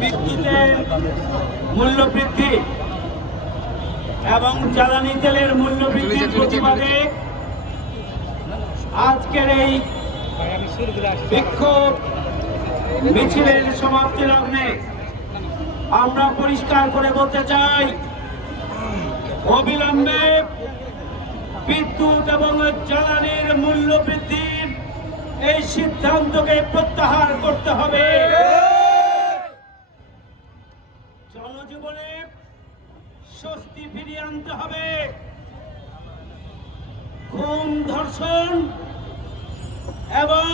বিদ্যুতের মূল্য বৃদ্ধি এবং জ্বালানি তেলের মূল্য বৃদ্ধির প্রতিবাদে আজকের এই বিক্ষোভ মিছিলের সমাপ্তি লগ্নে আমরা পরিষ্কার করে বলতে চাই, অবিলম্বে বিদ্যুৎ এবং জ্বালানির মূল্য বৃদ্ধির এই সিদ্ধান্তকে প্রত্যাহার করতে হবে। জনজীবনে স্বস্তি ফিরিয়ে আনতে হবে। খুন, ধর্ষণ এবং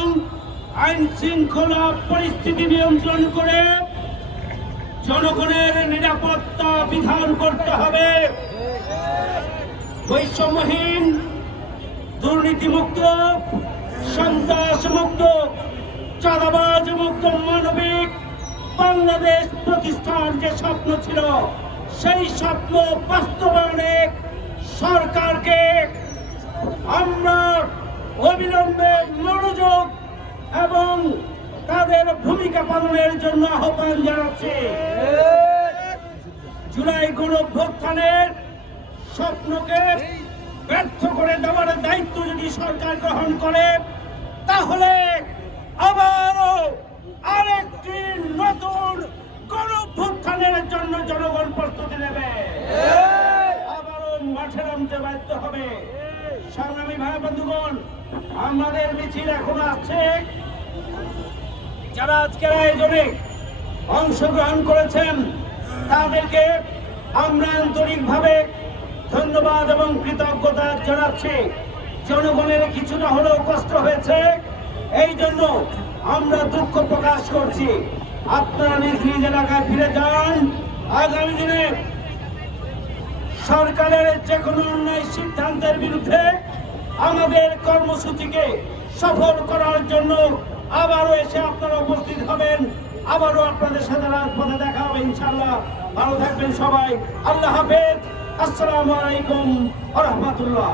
আইন শৃঙ্খলা পরিস্থিতি নিয়ন্ত্রণ করে জনগণের নিরাপত্তা বিধান করতে হবে। বৈষম্যহীন, দুর্নীতিমুক্ত, সন্ত্রাসমুক্ত, চাঁদাবাজ মুক্ত মানবিক বাংলাদেশ প্রতিষ্ঠার যে স্বপ্ন ছিল, সেই স্বপ্ন বাস্তবায়নে সরকারকে আমরা অবিলম্বে মনোযোগ এবং তাদের ভূমিকা পালনের জন্য আহ্বান জানাচ্ছি। জুলাই গণঅভ্যুত্থানের স্বপ্নকে ব্যর্থ করে দেওয়ার দায়িত্ব যদি সরকার গ্রহণ করে, তাহলে আবারও আরেকটি নতুন গণঅভ্যুত্থানের জন্য জনগণ প্রস্তুতি নেবে, আবারও মাঠে নামতে বাধ্য হবে। সংগ্রামী ভাই বন্ধুগণ, আমাদের মিছিল এখন আছে। যারা আজকের আয়োজনে অংশগ্রহণ করেছেন তাদেরকে আমরা আন্তরিকভাবে ধন্যবাদ এবং কৃতজ্ঞতা জানাচ্ছি। জনগণের কিছুটা হলেও কষ্ট হয়েছে, এই জন্য আমরা দুঃখ প্রকাশ করছি। আপনারা নিজ নিজ এলাকায় ফিরে যান। আগামী দিনে সরকারের যে কোনো অন্যায় সিদ্ধান্তের বিরুদ্ধে আমাদের কর্মসূচিকে সফল করার জন্য আবারও এসে আপনারা উপস্থিত হবেন। আবারও আপনাদের সাথে রাজপথে দেখা হবে ইনশাআল্লাহ। ভালো থাকবেন সবাই। আল্লাহ হাফেজ। আসসালামু আলাইকুম ওয়া রাহমাতুল্লাহ।